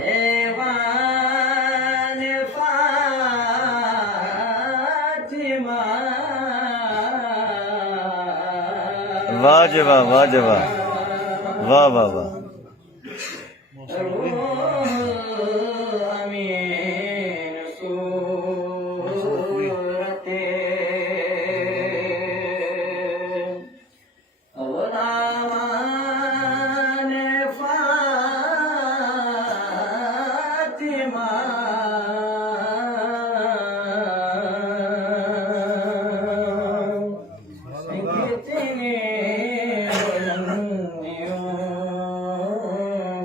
Evan Fatima वाह जी वाह, वाह जी वाह, वाह वाह वाह। अमीन सूरते गुलामान फातिमा कितने बुलंदियों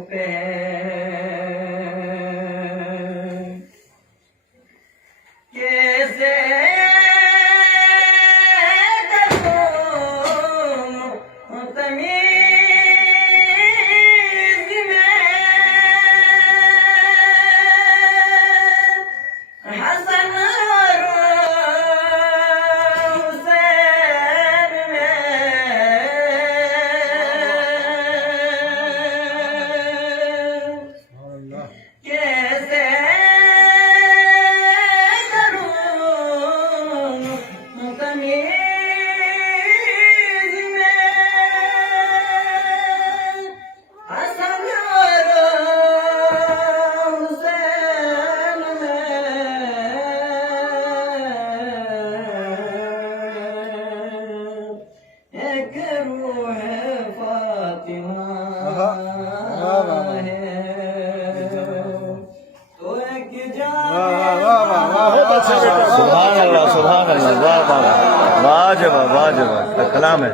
पे कैसे करूं तमीज़ में हसन और हुसैन में कैसे करूं तमीज़ में हसन और हुसैन में एक रूह फातिमा है तो एक जान सुभान अल्लाह, सुभान अल्लाह, वाह वाह, वाह जी वाह, वाह जी वाह, कलाम है।